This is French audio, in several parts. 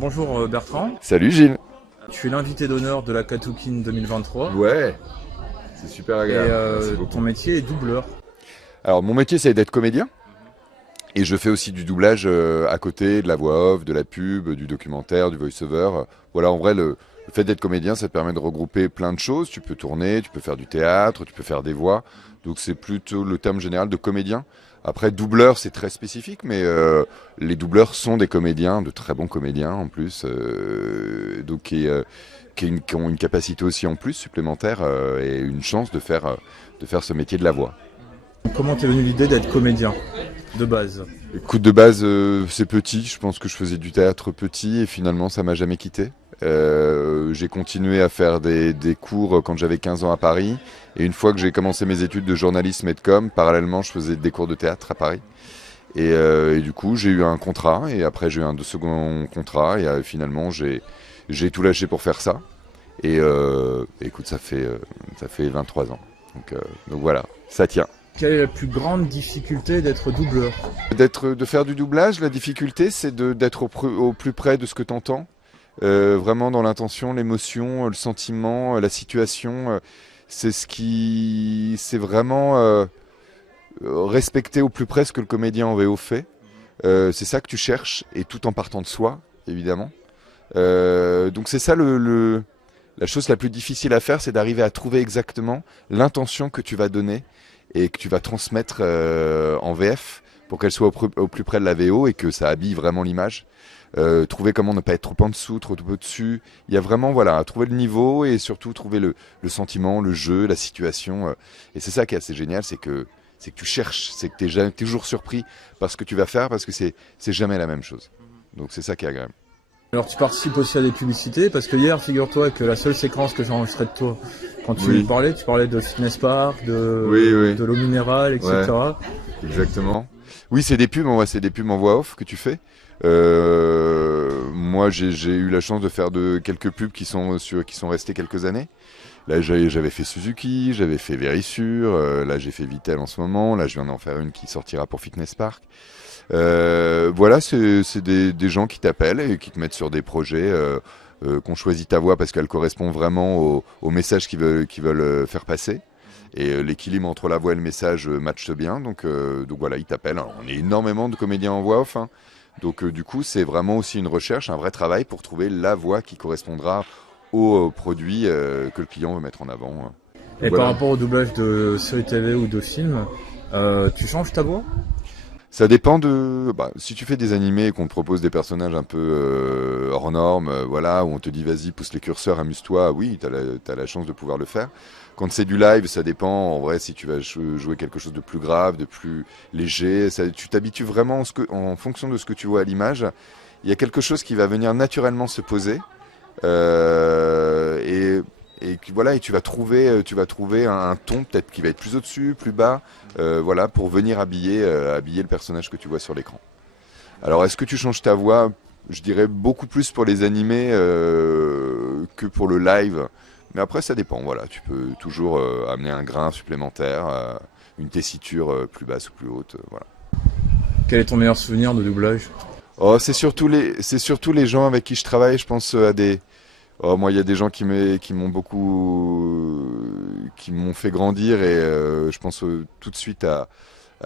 Bonjour Bertrand, Salut Gilles. tu es l'invité d'honneur de la Katoukin 2023 Ouais, c'est super et agréable. Merci beaucoup. ton métier est doubleur. Alors mon métier c'est d'être comédien et je fais aussi du doublage à côté, de la voix off, de la pub, du documentaire, du voice-over. Voilà, en vrai le fait d'être comédien ça te permet de regrouper plein de choses. Tu peux tourner, tu peux faire du théâtre, tu peux faire des voix. Donc c'est plutôt le terme général de comédien. Après doubleur c'est très spécifique mais les doubleurs sont des comédiens, de très bons comédiens en plus. Donc qui ont une capacité aussi en plus supplémentaire et une chance de faire ce métier de la voix. Comment t'es venu l'idée d'être comédien de base? Écoute, de base, c'est petit. Je pense que je faisais du théâtre petit et finalement, ça m'a jamais quitté. J'ai continué à faire des cours quand j'avais 15 ans à Paris. Et une fois que j'ai commencé mes études de journalisme et de com, parallèlement, je faisais des cours de théâtre à Paris. Et du coup, j'ai eu un contrat. Et après, j'ai eu un second contrat. Et finalement, j'ai tout lâché pour faire ça. Et écoute, ça fait 23 ans. Donc voilà, ça tient. Quelle est la plus grande difficulté d'être doubleur? De faire du doublage, la difficulté, c'est d'être au plus près de ce que tu entends. Vraiment dans l'intention, l'émotion, le sentiment, la situation. C'est vraiment respecter au plus près ce que le comédien en VO fait. C'est ça que tu cherches, et tout en partant de soi, évidemment. Donc c'est ça la chose la plus difficile à faire, c'est d'arriver à trouver exactement l'intention que tu vas donner et que tu vas transmettre en VF pour qu'elle soit au plus près de la VO et que ça habille vraiment l'image. Trouver comment ne pas être trop en dessous, trop au-dessus. Il y a vraiment, voilà, à trouver le niveau et surtout trouver le sentiment, le jeu, la situation. Et c'est ça qui est assez génial, c'est que tu cherches, c'est que tu es toujours surpris par ce que tu vas faire parce que c'est jamais la même chose. Donc c'est ça qui est agréable. Alors tu participes aussi à des publicités parce que hier, figure-toi que la seule séquence que j'ai enregistrée de toi, quand Oui. tu parlais de Fitness Park, Oui, oui. de l'eau minérale, etc. Ouais, exactement. Oui, c'est des pubs, c'est des pubs en voix off que tu fais. Moi, j'ai eu la chance de faire quelques pubs qui sont restées quelques années. Là, j'avais fait Suzuki, j'avais fait Verisure, là j'ai fait Vittel en ce moment, là je viens d'en faire une qui sortira pour Fitness Park. Voilà, c'est des gens qui t'appellent et qui te mettent sur des projets, qu'on choisit ta voix parce qu'elle correspond vraiment au message qu'ils veulent faire passer. Et l'équilibre entre la voix et le message matche bien, donc voilà, ils t'appellent. Alors, on est énormément de comédiens en voix off, hein. Donc du coup, c'est vraiment aussi une recherche, un vrai travail pour trouver la voix qui correspondra au produit que le client veut mettre en avant. Et Voilà. par rapport au doublage de séries TV ou de films, tu changes ta voix? Ça dépend si tu fais des animés et qu'on te propose des personnages un peu hors normes, voilà, où on te dit vas-y, pousse les curseurs, amuse-toi, oui, t'as la chance de pouvoir le faire. Quand c'est du live, ça dépend, en vrai, si tu vas jouer quelque chose de plus grave, de plus léger, tu t'habitues vraiment en fonction de ce que tu vois à l'image. Il y a quelque chose qui va venir naturellement se poser, voilà, et tu vas trouver un ton peut-être qui va être plus au-dessus, plus bas, voilà, pour venir habiller le personnage que tu vois sur l'écran. Alors, est-ce que tu changes ta voix? Je dirais beaucoup plus pour les animés que pour le live. Mais après, ça dépend. Voilà, tu peux toujours amener un grain supplémentaire, une tessiture plus basse ou plus haute. Voilà. Quel est ton meilleur souvenir de doublage? Oh, c'est surtout les gens avec qui je travaille. Je pense à des. Oh, moi, il y a des gens qui m'ont fait grandir et je pense tout de suite à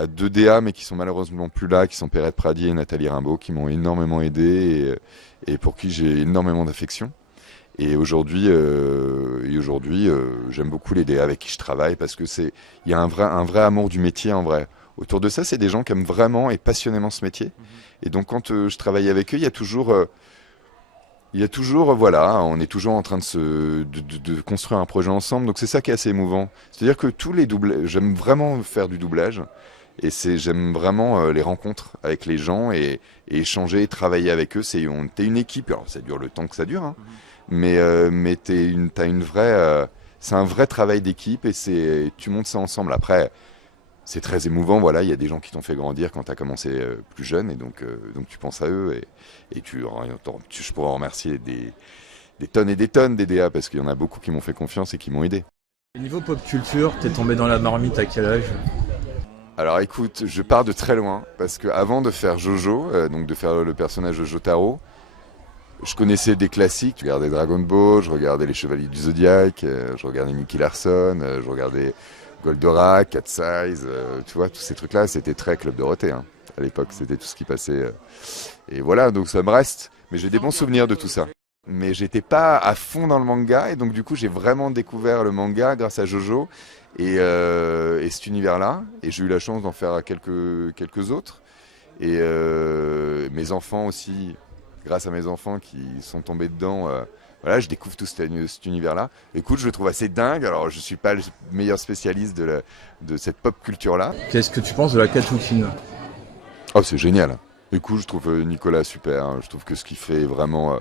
deux DA mais qui sont malheureusement plus là, qui sont Perrette Pradier et Nathalie Rimbaud, qui m'ont énormément aidé et pour qui j'ai énormément d'affection. Et aujourd'hui, j'aime beaucoup les DA avec qui je travaille parce que il y a un vrai amour du métier en vrai. Autour de ça, c'est des gens qui aiment vraiment et passionnément ce métier. Et donc, quand je travaille avec eux, il y a toujours, voilà, on est toujours en train de construire un projet ensemble. Donc, c'est ça qui est assez émouvant. C'est-à-dire que tous les doublages, j'aime vraiment faire du doublage. Et j'aime vraiment les rencontres avec les gens et échanger, travailler avec eux. T'es une équipe. Alors, ça dure le temps que ça dure, hein. Mais t'as une vraie, c'est un vrai travail d'équipe et tu montes ça ensemble. Après, c'est très émouvant, voilà, il y a des gens qui t'ont fait grandir quand tu as commencé plus jeune et donc tu penses à eux et je pourrais en remercier des tonnes et des tonnes d'EDA parce qu'il y en a beaucoup qui m'ont fait confiance et qui m'ont aidé. Niveau pop culture, t'es tombé dans la marmite à quel âge? Alors écoute, je pars de très loin parce que avant de faire Jojo, donc de faire le personnage de Jotaro, je connaissais des classiques. Je regardais Dragon Ball, je regardais Les Chevaliers du Zodiac, je regardais Nicky Larson, je regardais Goldorak, Cat Size, tu vois, tous ces trucs-là, c'était très Club Dorothée. Hein. À l'époque, c'était tout ce qui passait. Et voilà, donc ça me reste. Mais j'ai des bons souvenirs de tout ça. Mais j'étais pas à fond dans le manga, et donc du coup, j'ai vraiment découvert le manga grâce à Jojo et cet univers-là. Et j'ai eu la chance d'en faire quelques autres. Et mes enfants aussi, grâce à mes enfants qui sont tombés dedans, voilà, je découvre tout cet univers-là. Écoute, je le trouve assez dingue. Alors, je suis pas le meilleur spécialiste de cette pop culture-là. Qu'est-ce que tu penses de la Katoukine? Oh, c'est génial. Écoute, je trouve Nicolas super. Je trouve que ce qu'il fait est vraiment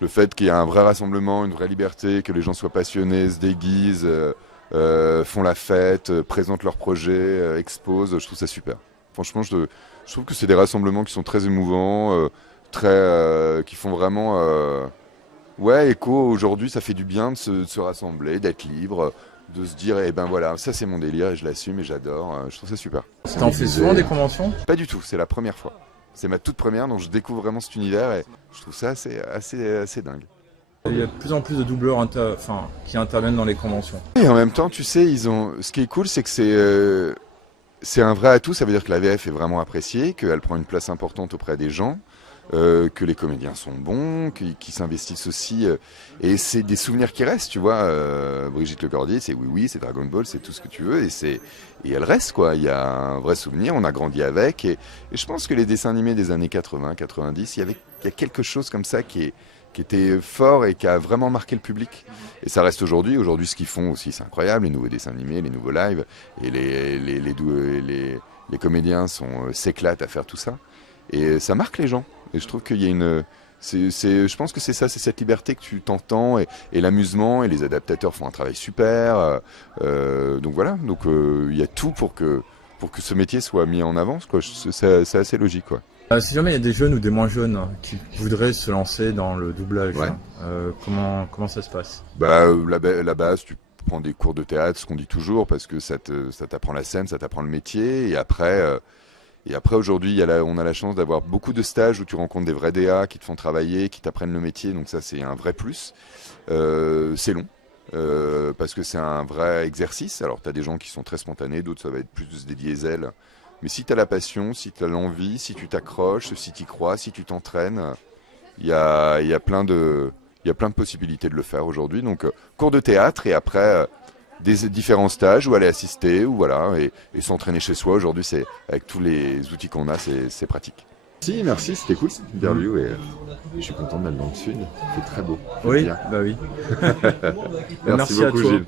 le fait qu'il y ait un vrai rassemblement, une vraie liberté, que les gens soient passionnés, se déguisent, font la fête, présentent leurs projets, exposent. Je trouve ça super. Franchement, je trouve que c'est des rassemblements qui sont très émouvants, qui font vraiment ouais, écho. Aujourd'hui, ça fait du bien de se rassembler, d'être libre, de se dire, eh ben voilà, ça c'est mon délire et je l'assume et j'adore. Je trouve ça super. T'en fais souvent des conventions? Pas du tout, c'est la première fois. C'est ma toute première, donc je découvre vraiment cet univers et je trouve ça assez dingue. Il y a de plus en plus de doubleurs qui interviennent dans les conventions. Et en même temps, tu sais, ce qui est cool, c'est que c'est un vrai atout. Ça veut dire que la VF est vraiment appréciée, qu'elle prend une place importante auprès des gens, que les comédiens sont bons, qu'ils s'investissent aussi. Et c'est des souvenirs qui restent, tu vois. Brigitte Lecordier, c'est oui, c'est Dragon Ball, c'est tout ce que tu veux. Et elle reste, quoi. Il y a un vrai souvenir, on a grandi avec. Et je pense que les dessins animés des années 80, 90, il y a quelque chose comme ça qui était fort et qui a vraiment marqué le public. Et ça reste aujourd'hui. Aujourd'hui, ce qu'ils font aussi, c'est incroyable. Les nouveaux dessins animés, les nouveaux lives. Et les comédiens s'éclatent à faire tout ça. Et ça marque les gens. Et je trouve qu'il y a je pense que c'est ça, c'est cette liberté que tu t'entends et l'amusement. Et les adaptateurs font un travail super. Donc voilà. Donc il y a tout pour que ce métier soit mis en avant. Quoi. C'est assez logique, quoi. Si jamais il y a des jeunes ou des moins jeunes qui voudraient se lancer dans le doublage, ouais. Comment ça se passe? La base, tu prends des cours de théâtre, ce qu'on dit toujours, parce que ça t'apprend la scène, ça t'apprend le métier. Et après aujourd'hui, on a la chance d'avoir beaucoup de stages où tu rencontres des vrais DA qui te font travailler, qui t'apprennent le métier. Donc ça, c'est un vrai plus. C'est long. Parce que c'est un vrai exercice. Alors, tu as des gens qui sont très spontanés, d'autres, ça va être plus des diesels. Mais si tu as la passion, si tu as l'envie, si tu t'accroches, si tu y crois, si tu t'entraînes, il y a plein de possibilités de le faire aujourd'hui. Donc, cours de théâtre et après, des différents stages où aller assister, ou voilà, et s'entraîner chez soi. Aujourd'hui, avec tous les outils qu'on a, c'est pratique. Si, merci, c'était cool cette interview et je suis content d'être dans le sud. C'est très beau. Oui, bien. bah oui. Merci beaucoup, à toi. Gilles.